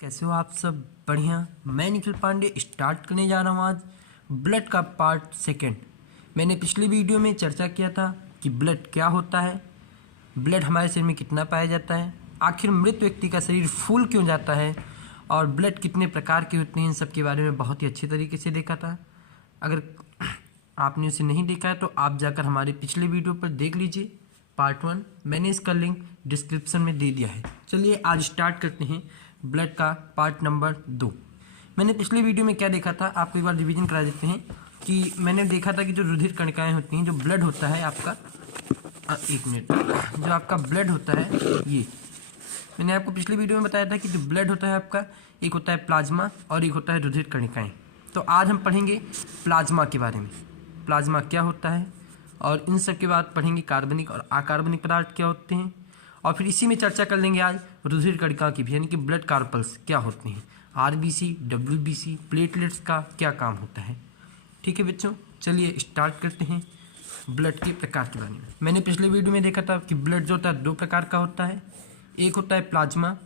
कैसे हो आप सब? बढ़िया। मैं निखिल पांडे स्टार्ट करने जा रहा हूँ आज ब्लड का पार्ट सेकंड। मैंने पिछली वीडियो में चर्चा किया था कि ब्लड क्या होता है, ब्लड हमारे शरीर में कितना पाया जाता है, आखिर मृत व्यक्ति का शरीर फूल क्यों जाता है और ब्लड कितने प्रकार के होते हैं, इन सब के बारे में बहुत ही अच्छे तरीके से देखा था। अगर आपने उसे नहीं देखा है तो आप जाकर हमारे पिछले वीडियो पर देख लीजिए, पार्ट 1। मैंने इसका लिंक डिस्क्रिप्शन में दे दिया है। चलिए आज स्टार्ट करते हैं ब्लड का पार्ट नंबर 2। मैंने पिछले वीडियो में क्या देखा था, आपको एक बार रिवीजन करा देते हैं कि मैंने देखा था कि जो रुधिर कणिकाएँ होती हैं, जो ब्लड होता है आपका, एक मिनट, जो आपका ब्लड होता है, ये मैंने आपको पिछले वीडियो में बताया था कि जो ब्लड होता है आपका, एक होता है प्लाज्मा और एक होता है रुधिर कणिकाएँ। तो आज हम पढ़ेंगे प्लाज्मा के बारे में, प्लाज्मा क्या होता है, और इन सब के बाद पढ़ेंगे कार्बनिक और अकार्बनिक पदार्थ क्या होते हैं, और फिर इसी में चर्चा कर लेंगे आज रुधिर कणिका की भी, यानी कि ब्लड कार्पल्स क्या होते हैं, आरबीसी, डब्ल्यूबीसी, प्लेटलेट्स का क्या काम होता है। ठीक है बच्चों, चलिए स्टार्ट करते हैं ब्लड के प्रकार के बारे में। मैंने पिछले वीडियो में देखा था कि ब्लड जो होता है दो प्रकार का होता है, एक होता है प्लाज्मा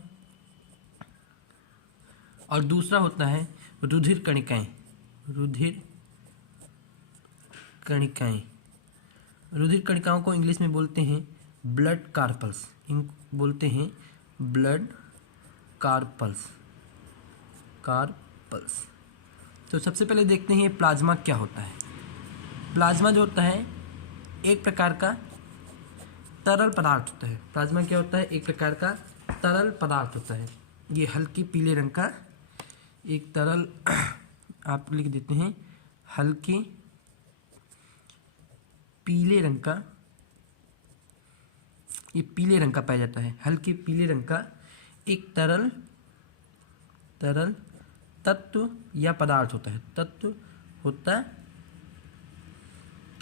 और दूसरा होता है रुधिर कणिकाएँ। रुधिर कणिकाएँ, रुधिर कणिकाओं को इंग्लिश में बोलते हैं ब्लड कार्पल्स, बोलते हैं ब्लड कार्पल्स, कार्पल्स। तो सबसे पहले देखते हैं ये प्लाज्मा क्या होता है। प्लाज्मा जो होता है एक प्रकार का तरल पदार्थ होता है। प्लाज्मा क्या होता है? एक प्रकार का तरल पदार्थ होता है। ये हल्के पीले रंग का एक तरल आप लिख देते हैं, हल्के पीले रंग का, ये पीले रंग का पाया जाता है, हल्के पीले रंग का एक तरल तत्व या पदार्थ होता है, तत्व होता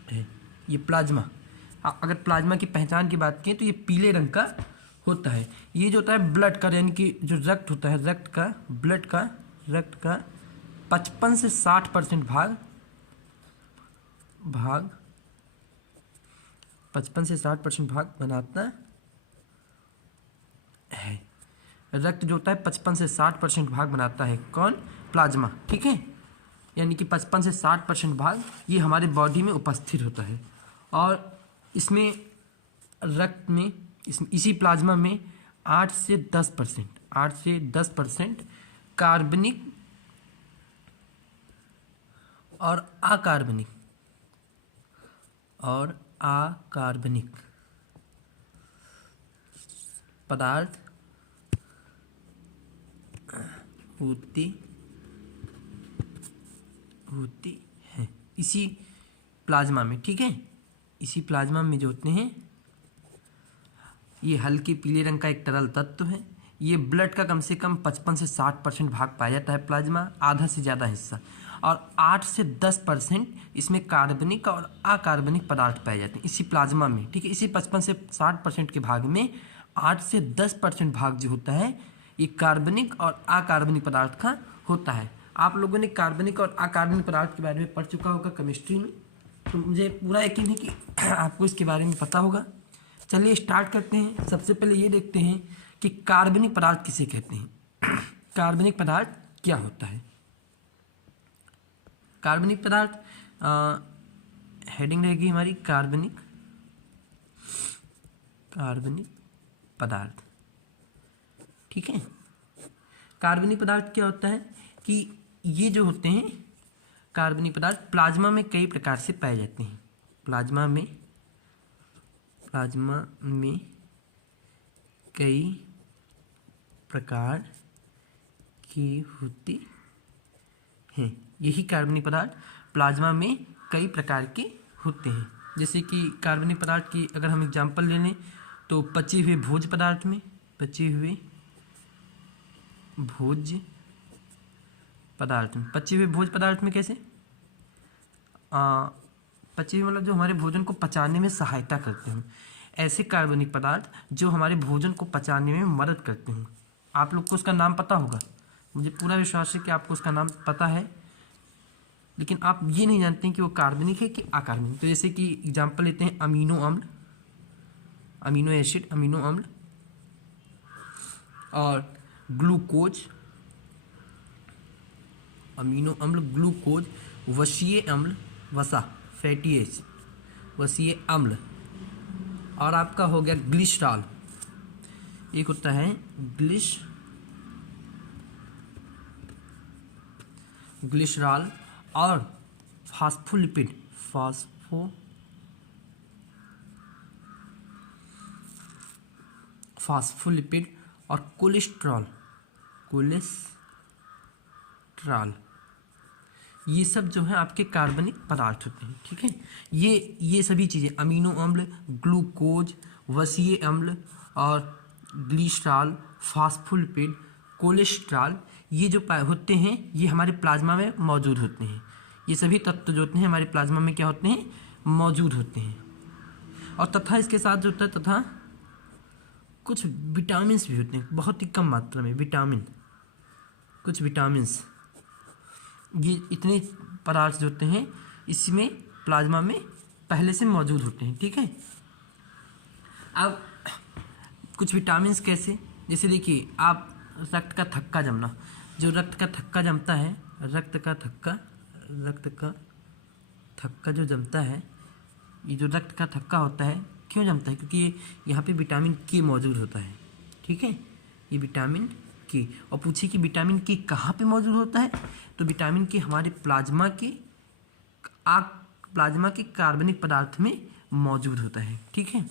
है ये प्लाज्मा। अगर प्लाज्मा की पहचान की बात करें तो ये पीले रंग का होता है। ये जो होता है ब्लड का, यानी कि जो रक्त होता है, रक्त का, ब्लड का, रक्त का 55 से 60% भाग 55 से 60% भाग बनाता है। रक्त जो होता है 55 से 60% भाग बनाता है, कौन? प्लाज्मा। ठीक है, यानी कि 55 से 60% भाग ये हमारे बॉडी में उपस्थित होता है। और इसमें रक्त में, इसी प्लाज्मा में 8 से 10% कार्बनिक और अकार्बनिक पदार्थ होती हैं इसी प्लाज्मा में। ठीक है, इसी प्लाज्मा में जो होते हैं, ये हल्के पीले रंग का एक तरल तत्व है। ये ब्लड का कम से कम 55 से 60% भाग पाया जाता है प्लाज्मा, आधा से ज़्यादा हिस्सा, और 8 से 10% इसमें कार्बनिक और अकार्बनिक पदार्थ पाए जाते हैं इसी प्लाज्मा में। ठीक है, इसी 55 से 60% के भाग में 8 से 10% भाग जो होता है ये कार्बनिक और अकार्बनिक पदार्थ का होता है। आप लोगों ने कार्बनिक और अकार्बनिक पदार्थ के बारे में पढ़ चुका होगा केमिस्ट्री में, तो मुझे पूरा यकीन है कि आपको इसके बारे में पता होगा। चलिए स्टार्ट करते हैं। सबसे पहले ये देखते हैं कि कार्बनिक पदार्थ किसे कहते हैं। कार्बनिक पदार्थ क्या होता है? कार्बनिक पदार्थ, हेडिंग रहेगी हमारी कार्बनिक पदार्थ। ठीक है, कार्बनिक पदार्थ क्या होता है कि ये जो होते हैं कार्बनिक पदार्थ प्लाज्मा में कई प्रकार से पाए जाते हैं। प्लाज्मा में कई प्रकार की होती हैं। यही कार्बनिक पदार्थ प्लाज्मा में कई प्रकार के होते हैं। जैसे कि कार्बनिक पदार्थ की अगर हम एग्जांपल ले लें तो पचे हुए भोज्य पदार्थ में, पचे हुए भोज्य पदार्थ में कैसे? पचे हुए मतलब जो हमारे भोजन को पचाने में सहायता करते हैं, ऐसे कार्बनिक पदार्थ जो हमारे भोजन को पचाने में मदद करते हैं। आप लोग को उसका नाम पता होगा, मुझे पूरा विश्वास है कि आपको उसका नाम पता है, लेकिन आप ये नहीं जानते हैं कि वो कार्बनिक है कि अकार्बनिक। तो जैसे कि एग्जांपल लेते हैं अमीनो अम्ल, अमीनो एसिड, अमीनो अम्ल, और ग्लूकोज, अमीनो अम्ल, ग्लूकोज वसीय अम्ल, वसा फैटी एसिड, वसीय अम्ल। और आपका हो गया ग्लिसरॉल, एक होता है ग्लिसरॉल, और फास्फोलिपिड, फास्फोलिपिड, और कोलेस्ट्रॉल, ये सब जो है आपके कार्बनिक पदार्थ होते हैं। ठीक है, ये सभी चीज़ें अमीनो अम्ल, ग्लूकोज, वसीय अम्ल और ग्लिसरॉल, फास्फोलिपिड, कोलेस्ट्रॉल, ये जो होते हैं ये हमारे प्लाज्मा में मौजूद होते हैं। ये सभी तत्व जो होते हैं हमारे प्लाज्मा में क्या होते हैं, मौजूद होते हैं। और तथा इसके साथ जो होता है तथा कुछ विटामिन भी होते हैं, बहुत ही कम मात्रा में कुछ विटामिन्स, ये इतने पदार्थ जो होते हैं इसमें प्लाज्मा में पहले से मौजूद होते हैं। ठीक है, अब कुछ विटामिन्स कैसे, जैसे देखिए आप रक्त का थक्का जमना, जो रक्त का थक्का जमता है, रक्त का थक्का जो जमता है, ये जो रक्त का थक्का होता है क्यों जमता है, क्योंकि यहाँ पे विटामिन के मौजूद होता है। ठीक है, ये विटामिन के, और पूछिए कि विटामिन के कहाँ पे मौजूद होता है, तो विटामिन के हमारे प्लाज्मा के कार्बनिक पदार्थ में मौजूद होता है। ठीक है,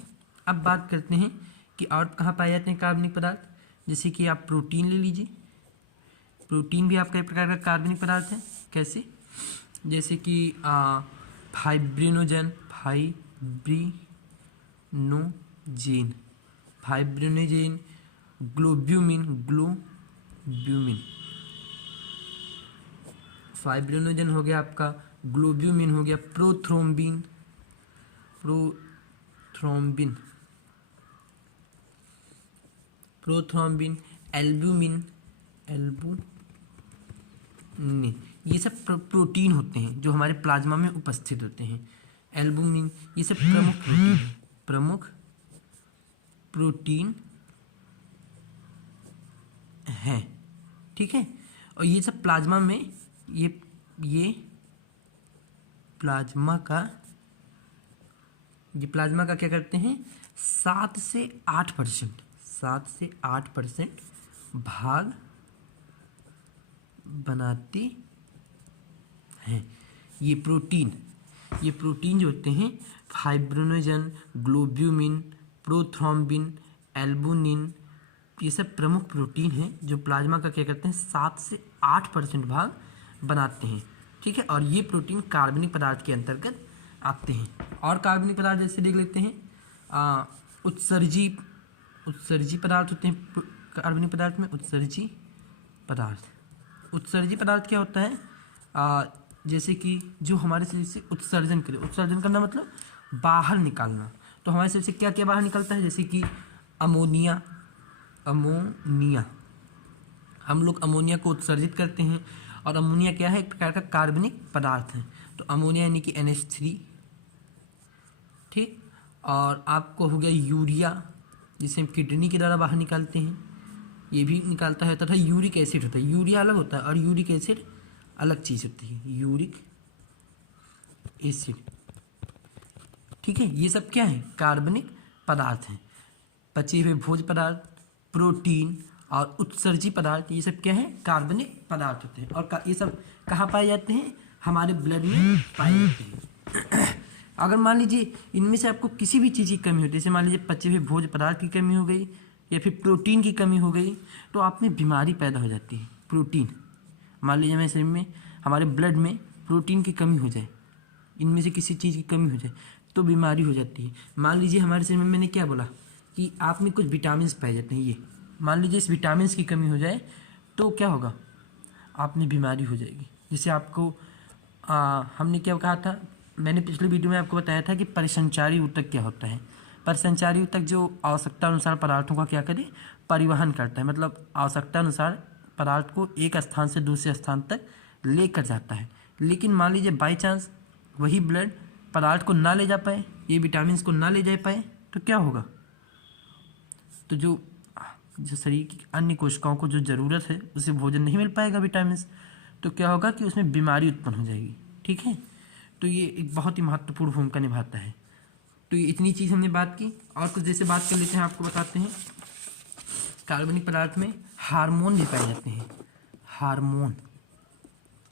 अब बात करते हैं कि और कहाँ पाए जाते हैं कार्बनिक पदार्थ। जैसे कि आप प्रोटीन ले लीजिए, प्रोटीन भी आपका एक प्रकार का कार्बनिक पदार्थ है। कैसे, जैसे कि फाइब्रिनोजन, ग्लोब्यूमिन, फाइब्रिनोजन हो गया आपका, ग्लोब्यूमिन हो गया, प्रोथ्रोम्बिन, एल्ब्यूमिन, ये सब प्रोटीन होते हैं जो हमारे प्लाज्मा में उपस्थित होते हैं। एल्ब्यूमिन, ये सब प्रमुख प्रोटीन हैं। ठीक है, और ये सब प्लाज्मा में ये प्लाज्मा का क्या करते हैं, 7 से 8% भाग बनाती हैं। ये प्रोटीन जो होते हैं, फाइब्रिनोजन, ग्लोब्यूमिन, प्रोथ्रोम्बिन, एल्ब्यूमिन, ये सब प्रमुख प्रोटीन हैं जो प्लाज्मा का क्या करते हैं, 7 से 8% भाग बनाते हैं। ठीक है, और ये प्रोटीन कार्बनिक पदार्थ के अंतर्गत आते हैं। और कार्बनिक पदार्थ जैसे देख लेते हैं, उत्सर्जी पदार्थ होते हैं कार्बनिक पदार्थ में। उत्सर्जी पदार्थ क्या होता है, जैसे कि जो हमारे शरीर से उत्सर्जन करना मतलब बाहर निकालना। तो हमारे शरीर से क्या क्या बाहर निकलता है, जैसे कि अमोनिया, हम लोग अमोनिया को उत्सर्जित करते हैं। और अमोनिया क्या है, एक प्रकार का कार्बनिक पदार्थ है। तो अमोनिया यानी कि NH3। ठीक, और आपको हो गया यूरिया, जिसे हम किडनी के द्वारा बाहर निकालते हैं, ये भी निकालता है। तथा यूरिक एसिड होता है, यूरिया अलग होता है और यूरिक एसिड अलग चीज़ होती है, यूरिक एसिड। ठीक है, ये सब क्या है, कार्बनिक पदार्थ हैं। पचे हुए भोज्य पदार्थ, प्रोटीन और उत्सर्जी पदार्थ, ये सब क्या है, कार्बनिक पदार्थ होते हैं। और ये सब कहाँ पाए जाते हैं, हमारे ब्लड में पाए जाते हैं। अगर मान लीजिए इनमें से आपको किसी भी चीज़ की कमी होती है, जैसे मान लीजिए पचे हुए भोज्य पदार्थ की कमी हो गई या फिर प्रोटीन की कमी हो गई, तो आप में बीमारी पैदा हो जाती है। प्रोटीन, मान लीजिए हमारे शरीर में, हमारे ब्लड में प्रोटीन की कमी हो जाए, इनमें से किसी चीज़ की कमी हो जाए तो बीमारी हो जाती है। मान लीजिए हमारे शरीर में, मैंने क्या बोला कि आप में कुछ विटामिन पाए जाते हैं, ये मान लीजिए इस विटामिन की कमी हो जाए तो क्या होगा, आप में बीमारी हो जाएगी। जैसे आपको हमने क्या कहा था, मैंने पिछले वीडियो में आपको बताया था कि परिसंचारी ऊतक क्या होता है। परिसंचारी ऊतक जो आवश्यकता अनुसार पदार्थों का क्या करे, परिवहन करता है, मतलब आवश्यकता अनुसार पदार्थ को एक स्थान से दूसरे स्थान तक लेकर जाता है। लेकिन मान लीजिए बाई चांस वही ब्लड पदार्थ को ना ले जा पाए, ये विटामिन को ना ले जा पाए, तो क्या होगा, तो जो शरीर की अन्य कोशिकाओं को जो ज़रूरत है उसे भोजन नहीं मिल पाएगा विटामिन। तो क्या होगा कि उसमें बीमारी उत्पन्न हो जाएगी। ठीक है, तो ये एक बहुत ही महत्वपूर्ण भूमिका निभाता है। तो ये इतनी चीज़ हमने बात की, और कुछ जैसे बात कर लेते हैं, आपको बताते हैं। कार्बनिक पदार्थ में हार्मोन भी पाए जाते हैं।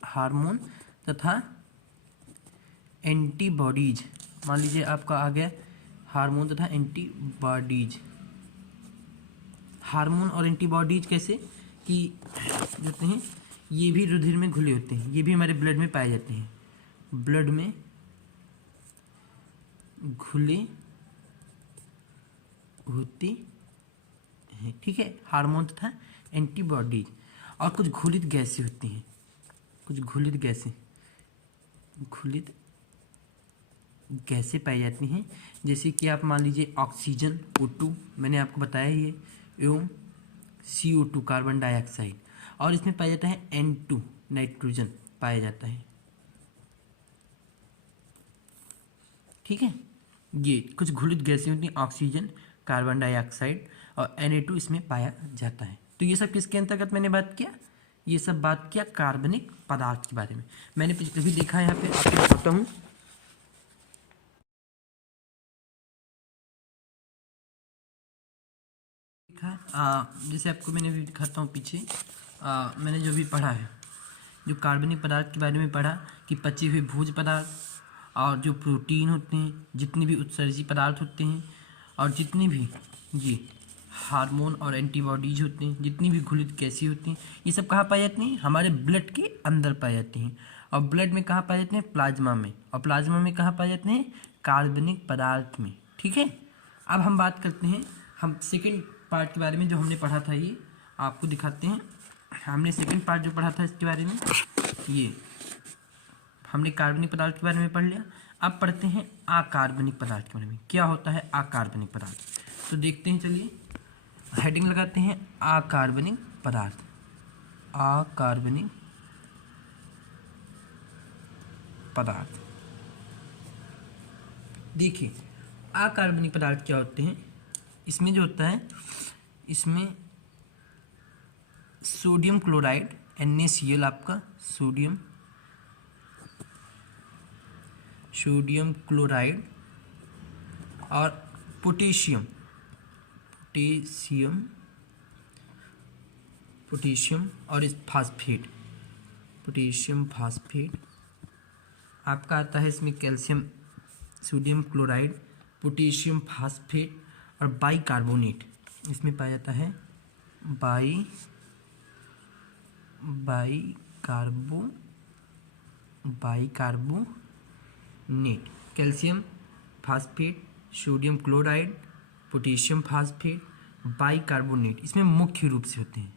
हार्मोन तथा एंटीबॉडीज। मान लीजिए आपका आ गया हार्मोन तथा एंटीबॉडीज। हार्मोन और एंटीबॉडीज कैसे कि होते हैं, ये भी रुधिर में घुले होते हैं, ये भी हमारे ब्लड में पाए जाते हैं, ब्लड में घुले होते हैं। ठीक है, हार्मोन तथा एंटीबॉडीज। और कुछ घुलित गैसें होती हैं, कुछ घुलित गैसें पाई जाती हैं, जैसे कि आप मान लीजिए ऑक्सीजन O2 मैंने आपको बताया ही है, एवं CO2 कार्बन डाइऑक्साइड, और इसमें पाया जाता है N2 नाइट्रोजन पाया जाता है। ठीक है, ये कुछ घुलित गैसें होती हैं, ऑक्सीजन, कार्बन डाइऑक्साइड और Na2 इसमें पाया जाता है। तो ये सब किसके अंतर्गत मैंने बात किया, ये सब बात किया कार्बनिक पदार्थ के बारे में। मैंने अभी देखा है, यहाँ पे आपको बताता हूँ। जैसे आपको मैंने भी दिखाता हूँ पीछे, मैंने जो भी पढ़ा है, जो कार्बनिक पदार्थ के बारे में पढ़ा कि पचे हुए भोज्य पदार्थ और जो प्रोटीन होते हैं, जितने भी उत्सर्जी पदार्थ होते हैं, और जितने भी ये हार्मोन और एंटीबॉडीज होते हैं, जितनी भी घुलित गैसें होती हैं, ये सब कहाँ पाई जाती हैं, हमारे ब्लड के अंदर पाई जाती हैं। और ब्लड में कहाँ पाए जाते हैं, प्लाज्मा में, और प्लाज्मा में कहाँ पाए जाते हैं, कार्बनिक पदार्थ में। ठीक है, अब हम बात करते हैं, हम सेकेंड पार्ट के बारे में जो हमने पढ़ा था, ये आपको दिखाते हैं। हमने सेकेंड पार्ट जो पढ़ा था इसके बारे में, ये हमने कार्बनिक पदार्थ के बारे में पढ़ लिया। अब पढ़ते हैं अकार्बनिक पदार्थ के बारे में। क्या होता है अकार्बनिक पदार्थ, तो देखते हैं, चलिए हेडिंग लगाते हैं, अकार्बनिक पदार्थ। अकार्बनिक पदार्थ, देखिए अकार्बनिक पदार्थ क्या होते हैं। इसमें जो होता है, इसमें सोडियम क्लोराइड NaCl, आपका सोडियम क्लोराइड और पोटेशियम और इस फास्फेट, पोटेशियम फास्फेट आपका आता है। इसमें calcium, sodium chloride, potassium phosphate और बाइकार्बोनेट इसमें पाया जाता है। Bicarbonate, calcium phosphate, sodium chloride, potassium phosphate, bicarbonate इसमें मुख्य रूप से होते हैं,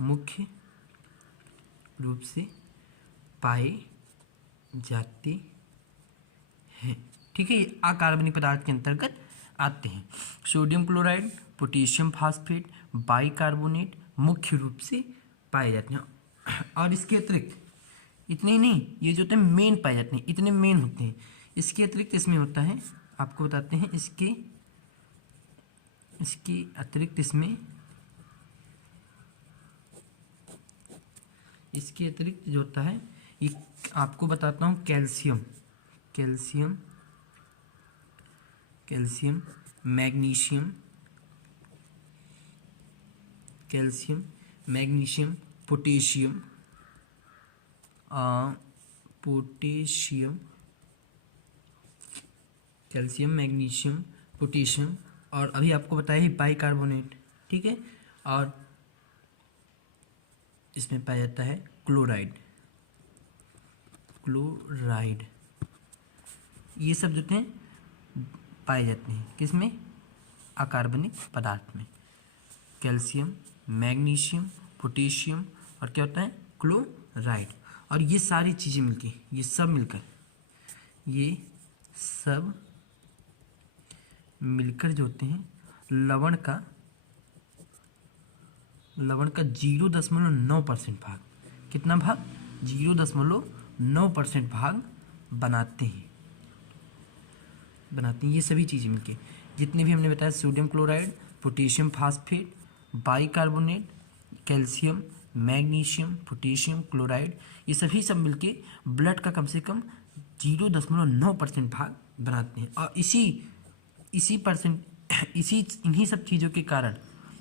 मुख्य रूप से पाए जाते हैं। ठीक है, ये अकार्बनिक पदार्थ के अंतर्गत आते हैं। Sodium chloride, potassium phosphate, bicarbonate मुख्य रूप से पाए जाते हैं। और इसके अतिरिक्त इतने ही नहीं, ये जो होते हैं मेन पाए जाते हैं, इतने मेन होते हैं। इसके अतिरिक्त इसमें होता है, आपको बताते हैं, इसके अतिरिक्त जो होता है, ये आपको बताता हूँ, calcium, magnesium, potassium, calcium, magnesium, potassium, और अभी आपको बताया है बाइकार्बोनेट। ठीक है, और इसमें पाया जाता है क्लोराइड, ये सब जो हैं पाए जाते हैं किसमें, अकार्बनिक पदार्थ में। कैल्शियम, मैग्नीशियम, पोटेशियम और क्या होता है, क्लोराइड। और ये सारी चीज़ें मिलकर, ये सब मिलकर जो होते हैं लवण का 0.9% भाग, कितना भाग, 0.9% भाग बनाते हैं। ये सभी चीज़ें मिलके, जितने भी हमने बताया, sodium chloride, potassium phosphate, bicarbonate, calcium, magnesium, potassium chloride, ये सभी सब मिलके ब्लड का कम से कम 0.9% भाग बनाते हैं। और इसी परसेंट इन्हीं सब चीज़ों के कारण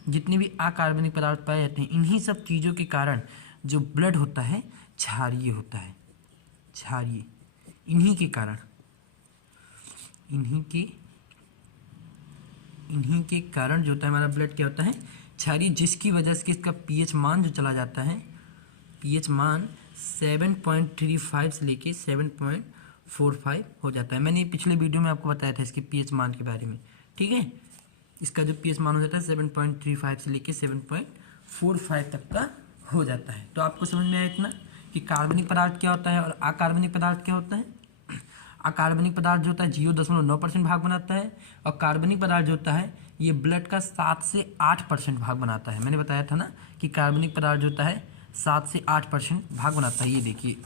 जितने भी अकार्बनिक पदार्थ पाए जाते हैं, इन्हीं सब चीज़ों के कारण जो ब्लड होता है क्षारीय होता है। क्षारीय इन्हीं के कारण, इन्हीं के कारण जो होता है हमारा ब्लड क्या होता है क्षारीय, जिसकी वजह से इसका पीएच मान जो चला जाता है, पीएच मान 7.35 से लेके 7.45 हो जाता है। मैंने पिछले वीडियो में आपको बताया था इसके पीएच मान के बारे में, ठीक है। इसका जो पीएच मान हो जाता है 7.35 से लेके 7.45 तक का हो जाता है। तो आपको समझ में आया इतना कि कार्बनिक पदार्थ क्या होता है और अकार्बनिक पदार्थ क्या होता है। अकार्बनिक पदार्थ जो होता है 0.9% भाग बनाता है, और कार्बनिक पदार्थ जो होता है ये ब्लड का 7 से 8% भाग बनाता है। मैंने बताया था ना कि कार्बनिक पदार्थ जो होता है 7 से 8% भाग बनाता है। ये देखिए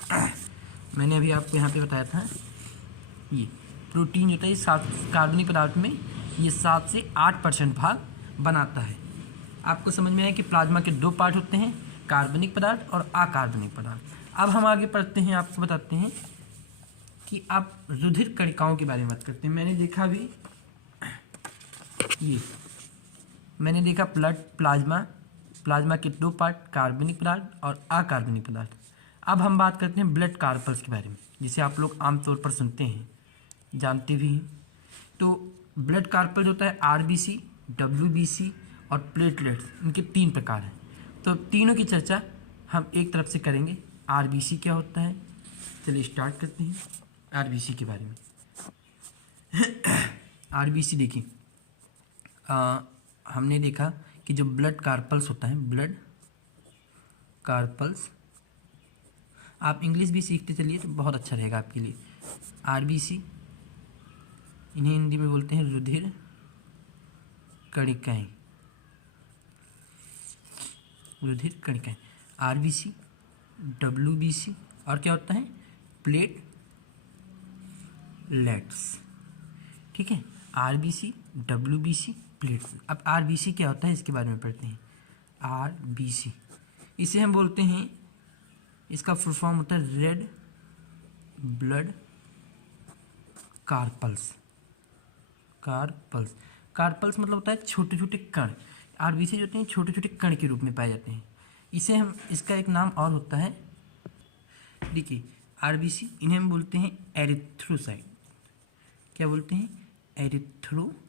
मैंने अभी आपको यहाँ पे बताया था, ये प्रोटीन जो होता है 7 कार्बनिक पदार्थ में ये 7 से 8% भाग बनाता है। आपको समझ में आया कि प्लाज्मा के 2 पार्ट होते हैं, कार्बनिक पदार्थ और अकार्बनिक पदार्थ। अब हम आगे पढ़ते हैं, आपको बताते हैं कि आप रुधिर कणिकाओं के बारे में बात करते हैं। मैंने देखा भी ये मैंने देखा प्लाज्मा के 2 पार्ट, कार्बनिक पदार्थ और अकार्बनिक पदार्थ। अब हम बात करते हैं ब्लड कार्पल्स के बारे में, जिसे आप लोग आमतौर पर सुनते हैं, जानते भी हैं। तो ब्लड कार्पल होता है आरबीसी, डब्ल्यूबीसी और प्लेटलेट्स, इनके 3 प्रकार हैं। तो तीनों की चर्चा हम एक तरफ से करेंगे। आरबीसी क्या होता है, चलिए स्टार्ट करते हैं आरबीसी के बारे में। आरबीसी देखिए, हमने देखा कि जो ब्लड कार्पल्स होता है, ब्लड कार्पल्स, आप इंग्लिश भी सीखते चलिए तो बहुत अच्छा रहेगा आपके लिए। आरबीसी, इन्हें हिंदी में बोलते हैं रुधिर कणिकाएं, रुधिर कणिकाएं। आरबीसी, डब्ल्यूबीसी और क्या होता है प्लेटलेट्स, ठीक है। RBC, WBC, platelets. अब आरबीसी क्या होता है इसके बारे में पढ़ते हैं। आरबीसी इसे हम बोलते हैं, इसका फुल फॉर्म होता है रेड ब्लड कार्पल्स। कार्पल्स मतलब होता है छोटे छोटे कण। आरबीसी जो होते हैं छोटे छोटे कण के रूप में पाए जाते हैं। इसका एक नाम और होता है, देखिए आरबीसी, इन्हें हम बोलते हैं एरिथ्रोसाइट। क्या बोलते हैं, एरिथ्रोसाइट।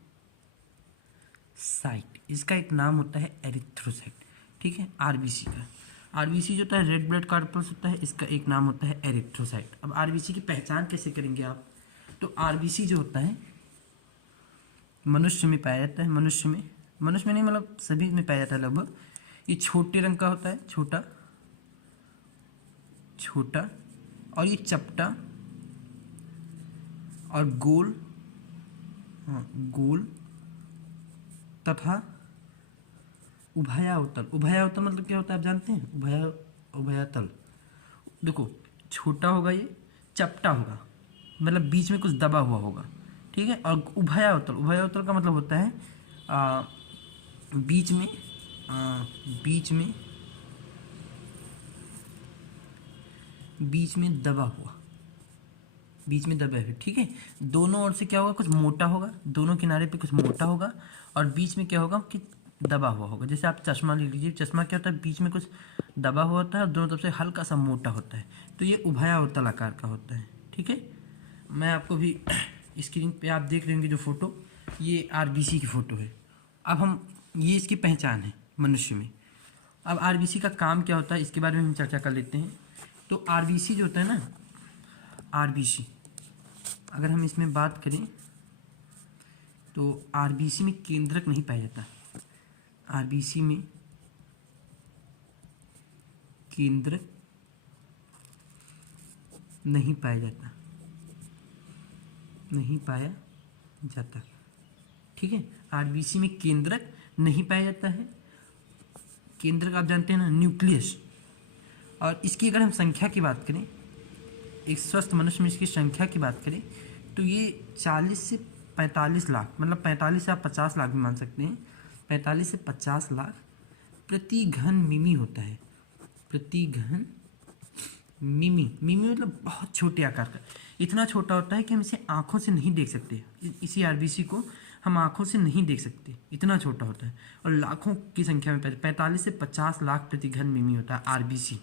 इसका एक नाम होता है एरिथ्रोसाइट, ठीक है। आरबीसी का, आरबीसी जो होता है रेड ब्लड कार्पल्स होता है, इसका एक नाम होता है एरिथ्रोसाइट। अब आरबीसी की पहचान कैसे करेंगे आप, तो आरबीसी जो होता है मनुष्य में पाया जाता है, मनुष्य में नहीं मतलब सभी में पाया जाता है लगभग। ये छोटे रंग का होता है, छोटा और ये चपटा और गोल, गोल तथा उभयावतल। उभयावतल मतलब क्या होता है आप जानते हैं, उभयातल। देखो छोटा होगा, ये चपटा होगा मतलब बीच में कुछ दबा हुआ होगा, ठीक है। और उभयावतल का मतलब होता है बीच में दबा हुआ, ठीक है। दोनों ओर से क्या होगा, कुछ मोटा होगा, दोनों किनारे पे कुछ मोटा होगा और बीच में क्या होगा कि दबा हुआ होगा। जैसे आप चश्मा ले लीजिए, चश्मा क्या होता है बीच में कुछ दबा हुआ होता है और दोनों तरफ से हल्का सा मोटा होता है, तो ये उभयावतल आकार का होता है, ठीक है। मैं आपको भी स्क्रीन पे आप देख रहे होंगे जो फोटो, ये आरबीसी की फ़ोटो है। अब हम ये इसकी पहचान है मनुष्य में। अब आरबीसी का काम क्या होता है इसके बारे में हम चर्चा कर लेते हैं। तो आरबीसी जो होता है ना, आरबीसी अगर हम इसमें बात करें तो आरबीसी में केंद्रक नहीं पाया जाता। आरबीसी में केंद्रक नहीं पाया जाता, ठीक है। आरबीसी में केंद्रक नहीं पाया जाता है। केंद्रक आप जानते हैं ना, न्यूक्लियस। और इसकी अगर हम संख्या की बात करें, एक स्वस्थ मनुष्य में इसकी संख्या की बात करें तो ये 40 से 45 लाख, मतलब 45 से आप 50 लाख भी मान सकते हैं, 45 से 50 लाख प्रति घन मिमी होता है। प्रति घन मिमी। मिमी मतलब बहुत छोटे आकार का, इतना छोटा होता है कि हम इसे आँखों से नहीं देख सकते। इसी आरबीसी को हम आँखों से नहीं देख सकते, इतना छोटा होता है। और लाखों की संख्या में 45 से 50 लाख प्रति घन मिमी होता है आरबीसी,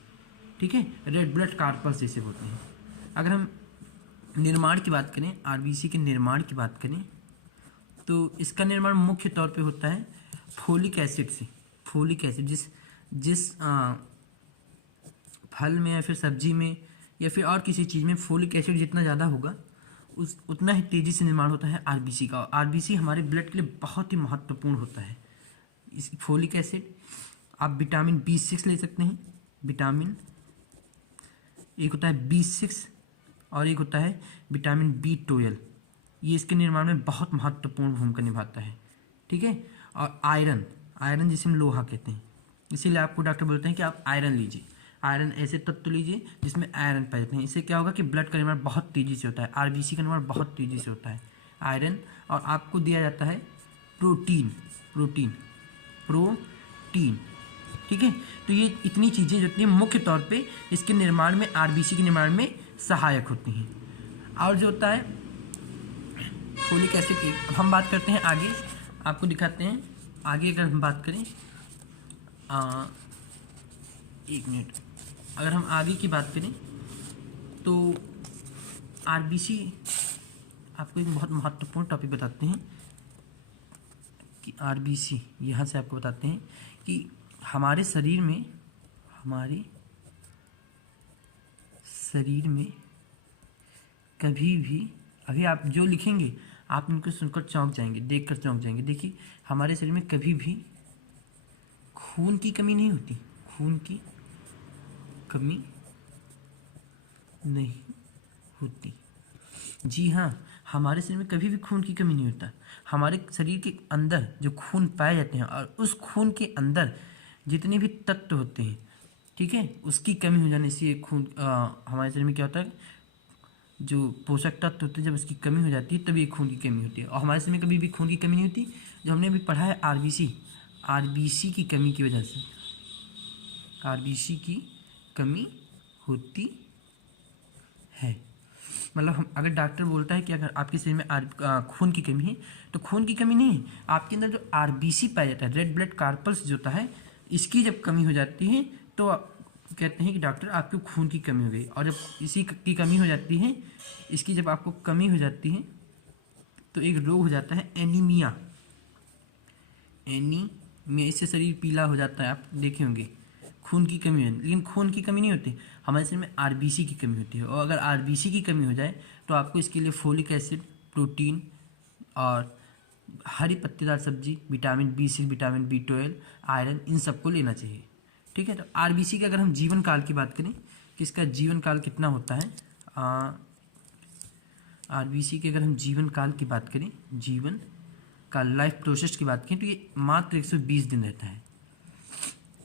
ठीक है। रेड ब्लड कार्पल्स जैसे होते हैं। अगर हम निर्माण की बात करें, आरबीसी के निर्माण की बात करें, तो इसका निर्माण मुख्य तौर पे होता है फोलिक एसिड से। फोलिक एसिड जिस फल में या फिर सब्जी में या फिर और किसी चीज़ में फोलिक एसिड जितना ज़्यादा होगा उतना ही तेज़ी से निर्माण होता है आरबीसी का। आरबीसी हमारे ब्लड के लिए बहुत ही महत्वपूर्ण होता है। इस फोलिक एसिड, आप विटामिन B6 ले सकते हैं। विटामिन, एक होता है B6 और एक होता है विटामिन B12। ये इसके निर्माण में बहुत महत्वपूर्ण भूमिका निभाता है, ठीक है। और आयरन, आयरन जिसे हम लोहा कहते हैं, इसीलिए आपको डॉक्टर बोलते हैं कि आप आयरन लीजिए। आयरन ऐसे तत्व लीजिए जिसमें आयरन पाए जाते हैं। इससे क्या होगा कि ब्लड का निर्माण बहुत तेज़ी से होता है, आरबीसी का निर्माण बहुत तेज़ी से होता है। आयरन, और आपको दिया जाता है प्रोटीन, ठीक है। तो ये इतनी चीज़ें जो होती हैं मुख्य तौर पे इसके निर्माण में, आरबीसी के निर्माण में सहायक होती हैं। और जो होता है फोलिक एसिड की, अब हम बात करते हैं आगे, आपको दिखाते हैं आगे। अगर हम बात करें एक मिनट, अगर हम आगे की बात करें तो आरबीसी, आपको एक बहुत महत्वपूर्ण टॉपिक बताते हैं कि आरबीसी, यहाँ से आपको बताते हैं कि हमारे शरीर में कभी भी, अभी आप जो लिखेंगे आप इनको सुनकर चौंक जाएंगे, देखकर चौंक जाएंगे। देखिए, हमारे शरीर में कभी भी खून की कमी नहीं होती, खून की कमी नहीं होती। जी हाँ, हमारे शरीर में कभी भी खून की कमी नहीं होता। हमारे शरीर के अंदर जो खून पाए जाते हैं और उस खून के अंदर जितने भी तत्व होते हैं, ठीक है, उसकी कमी हो जाने से खून हमारे शरीर में क्या होता है, जो पोषक तत्व होते हैं जब उसकी कमी हो जाती है तभी खून की कमी होती है। और हमारे शरीर में कभी भी खून की कमी नहीं होती। जो हमने अभी पढ़ा है आरबीसी की कमी की वजह से आरबीसी की कमी होती है। मतलब हम, अगर डॉक्टर बोलता है कि अगर आपके शरीर में खून की कमी है, तो खून की कमी नहीं है, आपके अंदर जो आरबीसी पाया जाता है, रेड ब्लड कार्पल्स जो होता है, इसकी जब कमी हो जाती है तो कहते हैं कि डॉक्टर आपको खून की कमी हो गई। और जब इसी की कमी हो जाती है, इसकी जब आपको कमी हो जाती है तो एक रोग हो जाता है एनीमिया। इससे शरीर पीला हो जाता है, आप देखे होंगे, खून की कमी है। लेकिन खून की कमी नहीं होती, हमारे शरीर में आरबीसी की कमी होती है। और अगर आरबीसी की कमी हो जाए तो आपको इसके लिए फोलिक एसिड, प्रोटीन और हरी पत्तेदार सब्जी, vitamin B6, vitamin B12, iron, इन सबको लेना चाहिए, ठीक है। तो आरबीसी के अगर हम जीवन काल की बात करें कि इसका जीवन काल कितना होता है, आरबीसी के अगर हम जीवन काल की बात करें, जीवन का लाइफ प्रोसेस की बात करें, तो ये मात्र 120 दिन रहता है,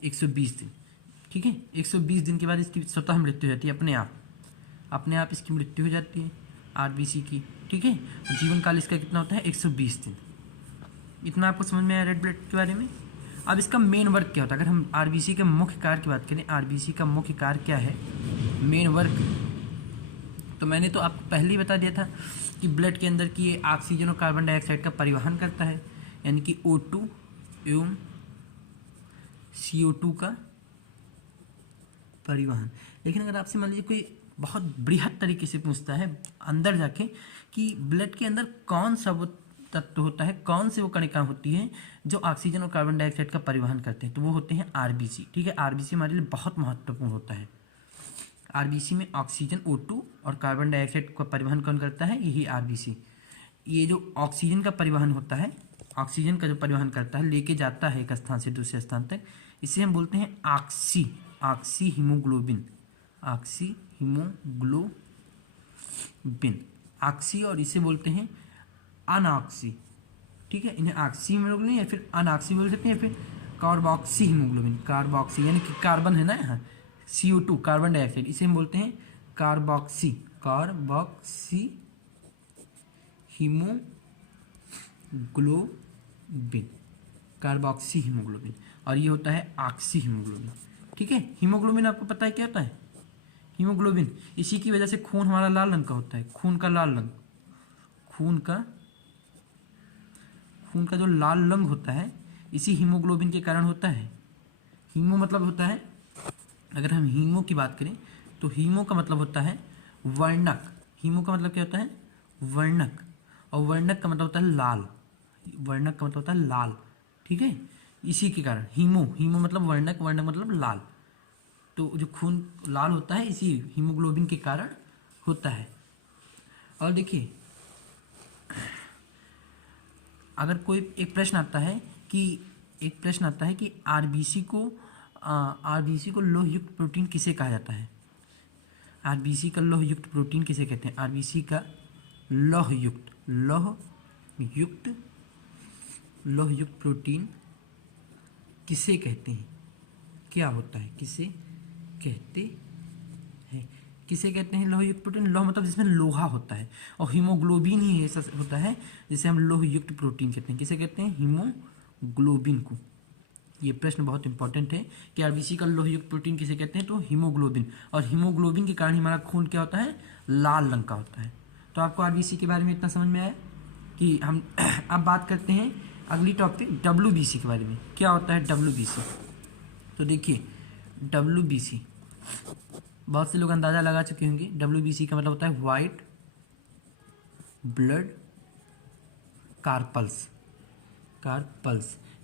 120 दिन, ठीक है। 120 दिन के बाद इसकी स्वतः मृत्यु हो जाती है, अपने आप इसकी मृत्यु हो जाती है आरबीसी की, ठीक है। जीवन काल इसका कितना होता है, 120 दिन। इतना आपको समझ में आया रेड ब्लड के बारे में। अब इसका मेन वर्क क्या होता है, अगर हम आरबीसी के मुख्य कार्य की बात करें, आरबीसी का मुख्य कार्य क्या है, मेन वर्क, तो मैंने तो आपको पहले ही बता दिया था कि ब्लड के अंदर की ये ऑक्सीजन और कार्बन डाइऑक्साइड का परिवहन करता है, यानी कि O2 एवं CO2 का परिवहन। लेकिन अगर आपसे मान लीजिए कोई बहुत बृहद तरीके से पूछता है अंदर जाके कि ब्लड के अंदर कौन सा वो तत्व होता है, कौन से वो कणिका होती है जो ऑक्सीजन और कार्बन डाइऑक्साइड का परिवहन करते हैं, तो वो होते हैं आरबीसी, ठीक है। आरबीसी हमारे लिए बहुत महत्वपूर्ण होता है। आरबीसी में ऑक्सीजन, O2 और कार्बन डाइऑक्साइड का परिवहन कौन करता है, यही आरबीसी। ये जो ऑक्सीजन का परिवहन होता है, ऑक्सीजन का जो परिवहन करता है, लेके जाता है एक स्थान से दूसरे स्थान तक, इसे हम बोलते हैं ऑक्सी हीमोग्लोबिन, ऑक्सी, और इसे बोलते हैं अनऑक्सी, ठीक है। इन्हें ऑक्सी हीमोग्लोबिन या फिर अनऑक्सी बोल सकते हैं, या फिर कार्बोक्सी हीमोग्लोबिन, कार्बोक्सी यानी कि कार्बन है ना यहाँ, CO2 कार्बन डाइऑक्साइड, इसे हम बोलते हैं कार्बोक्सी हीमोग्लोबिन, कार्बोक्सी हीमोग्लोबिन, और ये होता है ऑक्सी हीमोग्लोबिन, ठीक है। हीमोग्लोबिन आपको पता है क्या होता है, हीमोग्लोबिन, इसी की वजह से खून हमारा लाल रंग का होता है, खून का लाल रंग, खून का जो लाल रंग होता है इसी हीमोग्लोबिन के कारण होता है। हीमो मतलब होता है, अगर हम हीमो की बात करें तो हीमो का मतलब होता है वर्णक। हीमो का मतलब क्या होता है, वर्णक, और वर्णक का मतलब होता है लाल, वर्णक का मतलब होता है लाल, ठीक है। इसी के कारण हीमो मतलब वर्णक, वर्णक मतलब लाल, तो जो खून लाल होता है इसी हीमोग्लोबिन के कारण होता है। और देखिए, अगर कोई एक प्रश्न आता है कि आरबीसी को लोहयुक्त प्रोटीन किसे कहा जाता है, आरबीसी का लोहयुक्त प्रोटीन किसे कहते हैं, आरबीसी का लोहयुक्त प्रोटीन किसे कहते हैं, क्या होता है, किसे कहते हैं, किसे कहते हैं लोहयुक्त प्रोटीन। लोह मतलब जिसमें लोहा होता है, और हीमोग्लोबिन ही ऐसा होता है जिसे हम लोहयुक्त प्रोटीन कहते हैं। किसे कहते हैं, हीमोग्लोबिन को। ये प्रश्न बहुत इंपॉर्टेंट है कि आरबीसी का लोहयुक्त प्रोटीन किसे कहते हैं, तो हीमोग्लोबिन, और हीमोग्लोबिन के कारण हमारा खून क्या होता है, लाल रंग का होता है। तो आपको आरबीसी के बारे में इतना समझ में आया कि हम अब बात करते हैं अगली टॉपिक डब्ल्यूबीसी के बारे में। क्या होता है डब्ल्यूबीसी, तो देखिए डब्ल्यूबीसी बहुत से लोग अंदाज़ा लगा चुके होंगे। डब्ल्यूबीसी का मतलब होता है वाइट ब्लड कार्पल्स।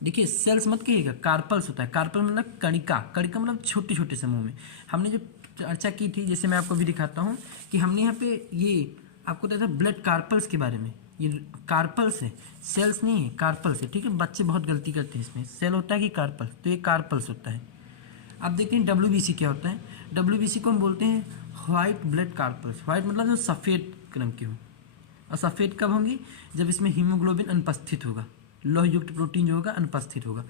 देखिए सेल्स मत कहिएगा, कार्पल्स होता है। कार्पल मतलब कणिका, कणिका मतलब छोटे छोटे समूह में। हमने जो चर्चा की थी, जैसे मैं आपको भी दिखाता हूँ कि हमने यहाँ पे ये आपको बताया था ब्लड कार्पल्स के बारे में। ये कार्पल्स है, सेल्स नहीं है, कार्पल्स है, ठीक है। बच्चे बहुत गलती करते हैं इसमें, सेल होता है कि कार्पल्स, तो ये कार्पल्स होता है। अब देखते हैं डब्ल्यूबीसी क्या होता है। डब्ल्यूबीसी को हम बोलते हैं व्हाइट ब्लड कार्पल्स। व्हाइट मतलब जो सफ़ेद रंग के हो, और सफ़ेद कब होंगी, जब इसमें हीमोग्लोबिन अनुपस्थित होगा, लोहयुक्त प्रोटीन जो होगा अनुपस्थित होगा।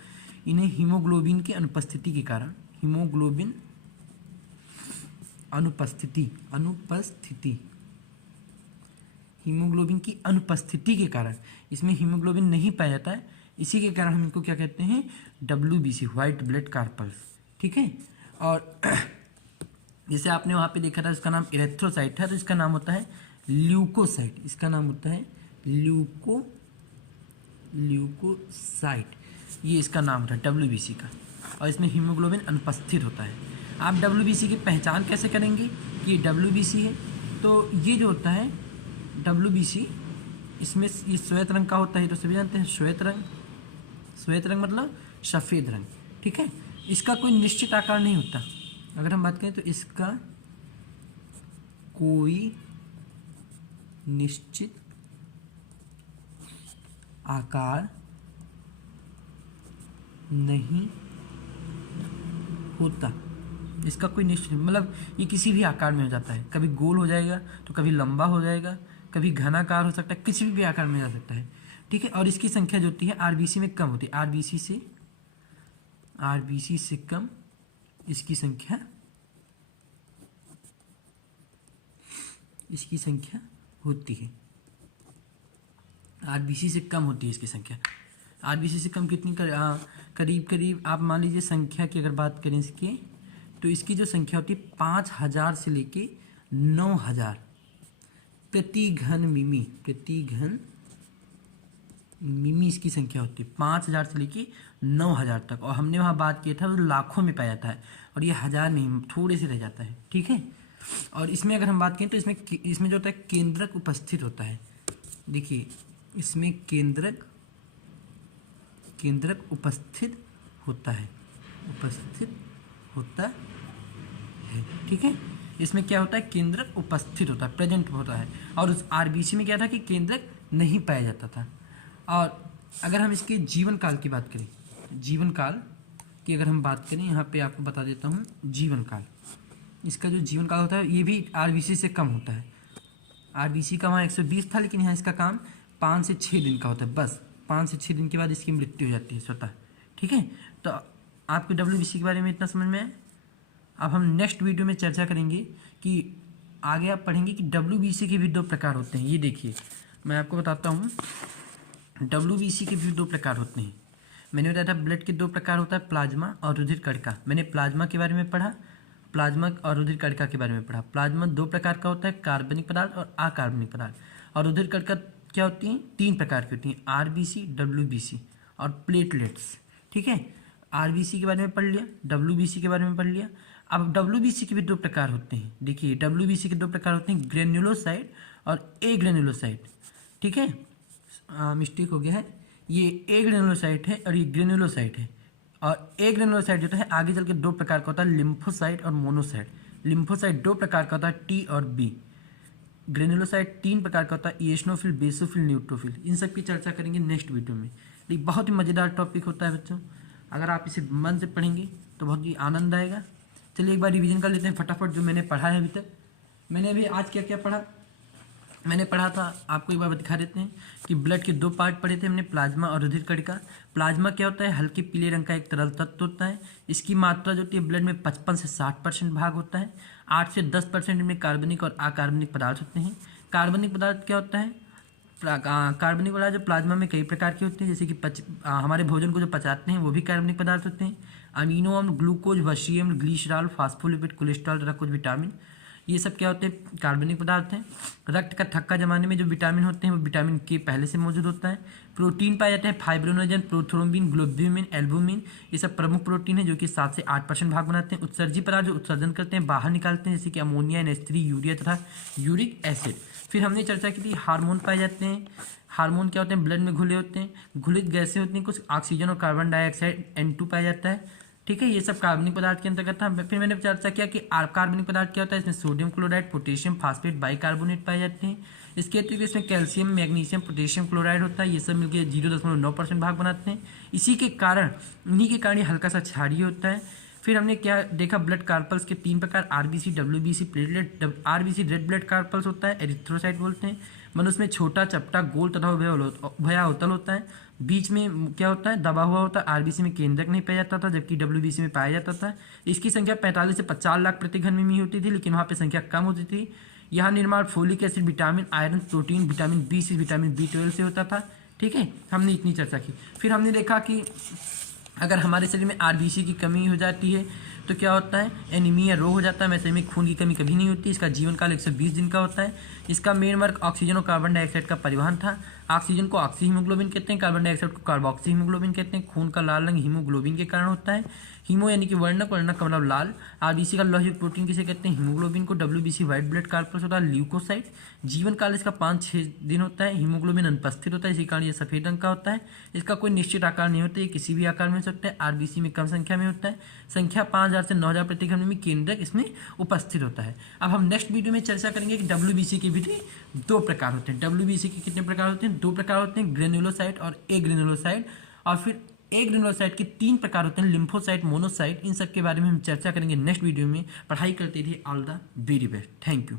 इन्हें हीमोग्लोबिन की अनुपस्थिति के कारण, हीमोग्लोबिन अनुपस्थिति हीमोग्लोबिन की अनुपस्थिति के कारण इसमें हीमोग्लोबिन नहीं पाया जाता है, इसी के कारण हम इनको क्या कहते हैं, डब्ल्यूबीसी, व्हाइट ब्लड कार्पल्स, ठीक है। और जैसे आपने वहाँ पे देखा था इसका नाम इरेथ्रोसाइट है, तो इसका नाम होता है ल्यूकोसाइट, इसका नाम होता है ल्यूकोसाइट, ये इसका नाम होता है डब्ल्यूबीसी का। और इसमें हीमोग्लोबिन अनुपस्थित होता है। आप डब्ल्यूबीसी की पहचान कैसे करेंगे कि ये डब्ल्यूबीसी है, तो ये जो होता है डब्ल्यूबीसी, इसमें ये श्वेत रंग का होता है, तो सभी जानते हैं श्वेत रंग मतलब सफ़ेद रंग, ठीक है। इसका कोई निश्चित आकार नहीं होता। अगर हम बात करें तो इसका कोई निश्चित आकार नहीं होता, इसका कोई निश्चित मतलब ये किसी भी आकार में हो जाता है, कभी गोल हो जाएगा तो कभी लंबा हो जाएगा, कभी घनाकार हो सकता है, किसी भी आकार में जा सकता है, ठीक है। और इसकी संख्या जो होती है आरबीसी में कम होती है, आरबीसी से कम इसकी संख्या होती है, आरबीसी से कम होती है इसकी संख्या। आरबीसी से कम कितनी करीब करीब आप मान लीजिए संख्या की अगर बात करें इसकी, तो इसकी जो संख्या होती है 5000 से लेके 9000 प्रति घन मिमी इसकी संख्या होती है, 5000 से लेके 9000 तक। और हमने वहाँ बात किया था तो लाखों में पाया जाता है, और ये हज़ार नहीं, थोड़े से रह जाता है, ठीक है। और इसमें अगर हम बात करें तो इसमें जो होता है केंद्रक उपस्थित होता है। देखिए इसमें केंद्रक उपस्थित होता है, ठीक है। इसमें क्या होता है, केंद्रक उपस्थित होता है, प्रेजेंट होता है। और उस आरबीसी में क्या था कि केंद्रक नहीं पाया जाता था। और अगर हम इसके जीवन काल की बात करें, यहाँ पे आपको बता देता हूँ जीवन काल। इसका जो जीवन काल होता है ये भी आरबीसी से कम होता है। आरबीसी का वहाँ 120 था, लेकिन यहाँ इसका काम 5 से 6 दिन का होता है, बस 5 से 6 दिन के बाद इसकी मृत्यु हो जाती है स्वतः, ठीक है। तो आपको डब्ल्यूबीसी के बारे में इतना समझ में आया। अब हम नेक्स्ट वीडियो में चर्चा करेंगे कि आगे आप पढ़ेंगे कि डब्ल्यूबीसी के भी 2 प्रकार होते हैं। ये देखिए मैं आपको बताता हूँ, डब्ल्यूबीसी के भी 2 प्रकार होते हैं। मैंने बताया था ब्लड के दो प्रकार होता है, प्लाज्मा और रुधिर कणिका। मैंने प्लाज्मा के बारे में पढ़ा, प्लाज्मा और रुधिर कणिका के बारे में पढ़ा। प्लाज्मा दो प्रकार का होता है, कार्बनिक पदार्थ और अकार्बनिक पदार्थ। और रुधिर कणिका क्या होती हैं? तीन प्रकार की होती हैं, आरबीसी, डब्ल्यूबीसी और प्लेटलेट्स। ठीक है, आरबीसी के बारे में पढ़ लिया, डब्ल्यूबीसी के बारे में पढ़ लिया। अब डब्ल्यूबीसी के भी दो प्रकार होते हैं। देखिए डब्ल्यूबीसी के दो प्रकार होते हैं, ग्रेन्युलोसाइट और ए ग्रेन्युलोसाइट। ठीक है, मिस्टेक हो गया है, ये ए ग्रेन्युलोसाइट है और ये ग्रेन्युलोसाइट है। और ए ग्रेन्युलोसाइट जो है आगे चल के दो प्रकार का होता है, लिम्फोसाइट और मोनोसाइट। लिम्फोसाइट दो प्रकार का होता है, टी और बी। ग्रेन्युलोसाइट तीन प्रकार का होता है, इओसिनोफिल, बेसोफिल, न्यूट्रोफिल। इन सब की चर्चा करेंगे नेक्स्ट वीडियो में। ये बहुत ही मज़ेदार टॉपिक होता है बच्चों, अगर आप इसे मन से पढ़ेंगे तो बहुत ही आनंद आएगा। चलिए एक बार रिवीजन कर लेते हैं फटाफट जो मैंने पढ़ा है अभी तक। मैंने अभी आज क्या क्या पढ़ा? मैंने पढ़ा था, आपको एक बार दिखा देते हैं कि ब्लड के दो पार्ट पढ़े थे हमने, प्लाज्मा और रुधिर कणिका। प्लाज्मा क्या होता है? हल्के पीले रंग का एक तरल तत्व होता है। इसकी मात्रा जो होती है ब्लड में 55 से 60% भाग होता है। 8 से 10% में कार्बनिक और अकार्बनिक पदार्थ होते हैं। कार्बनिक पदार्थ क्या होता है? कार्बनिक पदार्थ जो प्लाज्मा में कई प्रकार के होते हैं, जैसे कि हमारे भोजन को जो पचाते हैं वो भी कार्बनिक पदार्थ होते हैं। अमीनो अम्ल, ग्लूकोज, वसीय अम्ल, ग्लिसरॉल, फास्फोलिपिड, कोलेस्ट्रॉल तथा कुछ विटामिन, ये सब क्या होते हैं? कार्बनिक पदार्थ हैं। रक्त का थक्का जमाने में जो विटामिन होते हैं वो विटामिन के पहले से मौजूद होता है। प्रोटीन पाए जाते हैं, फाइब्रोनोजन, प्रोथ्रोम्बिन, ग्लोब्यूमिन, एल्बुमिन, ये सब प्रमुख प्रोटीन है जो कि 7 से 8% भाग बनाते हैं। उत्सर्जी पदार्थ जो उत्सर्जन करते हैं, बाहर निकालते हैं, जैसे कि अमोनिया, NH3, यूरिया तथा यूरिक एसिड। फिर हमने चर्चा की थी हार्मोन पाए जाते हैं। हार्मोन क्या होते हैं? ब्लड में घुले होते हैं, घुलित गैसें होती हैं, कुछ ऑक्सीजन और कार्बन डाइऑक्साइड N2 पाया जाता है। ठीक है, ये सब कार्बनिक पदार्थ के अंतर्गत था। फिर मैंने चर्चा किया कि कार्बनिक पदार्थ क्या होता है, इसमें sodium chloride, potassium, phosphate, bicarbonate पाए जाते हैं। इसके अतिरिक्त इसमें कैल्शियम, मैग्नीशियम, पोटेशियम क्लोराइड होता है, ये सब मिलकर 0.9% भाग बनाते हैं। इन्हीं के कारण ये हल्का सा क्षारीय होता है। फिर हमने क्या देखा? ब्लड कार्पल्स के तीन प्रकार, RBC, WBC, platelet. RBC red blood carpals होता है, एरिथ्रोसाइट बोलते हैं। मनुष्य में छोटा, चपटा, गोल तथा उभयावतल होता है। बीच में क्या होता है? दबा हुआ होता है। आरबीसी में केंद्रक नहीं पाया जाता था, जबकि डब्ल्यूबीसी में पाया जाता था। इसकी संख्या 45 से 50 लाख प्रति घन में होती थी, लेकिन वहाँ पे संख्या कम होती थी। यहाँ निर्माण folic acid, vitamin, iron, protein, vitamin B6, vitamin B12 से होता था। ठीक है, हमने इतनी चर्चा की। फिर हमने देखा कि अगर हमारे शरीर में आरबीसी की कमी हो जाती है तो क्या होता है? एनीमिया रोग हो जाता है। हमारे शरीर में खून की कमी कभी नहीं होती। इसका जीवन काल 120 दिन का होता है। इसका मेन वर्क ऑक्सीजन और कार्बन डाइऑक्साइड का परिवहन था। ऑक्सीजन को ऑक्सी हीमोग्लोबिन कहते हैं, कार्बन डाइऑक्साइड को कार्बोक्सी हीमोग्लोबिन कहते हैं। खून का लाल रंग हीमोग्लोबिन के कारण होता है। हीमो यानी कि वर्णक, वर्णक का मतलब लाल। आरबीसी का लौहयुक्त प्रोटीन किसे कहते हैं? हीमोग्लोबिन को। डब्ल्यूबीसी व्हाइट ब्लड कार्पल्स होता है, ल्यूकोसाइट। जीवन काल इसका 5-6 दिन होता है। हीमोग्लोबिन अनुपस्थित होता है, इसी कारण ये सफेद रंग का होता है। इसका कोई निश्चित आकार नहीं होता, ये किसी भी आकार में हो सकता है। आरबीसी में कम संख्या में होता है। संख्या 5000 से 9000 प्रति घन में केंद्रक इसमें उपस्थित होता है। अब हम नेक्स्ट वीडियो में चर्चा करेंगे कि डब्ल्यूबीसी के भी दो प्रकार होते हैं। डब्ल्यूबीसी के कितने प्रकार होते हैं? दो प्रकार होते हैं, ग्रेन्युलोसाइट और ए ग्रेन्युलोसाइट। और फिर ए ग्रेन्युलोसाइट के 3 प्रकार होते हैं, लिम्फोसाइट, मोनोसाइट। इन सब के बारे में हम चर्चा करेंगे नेक्स्ट वीडियो में। पढ़ाई करते रहिए। All the very best. Thank you.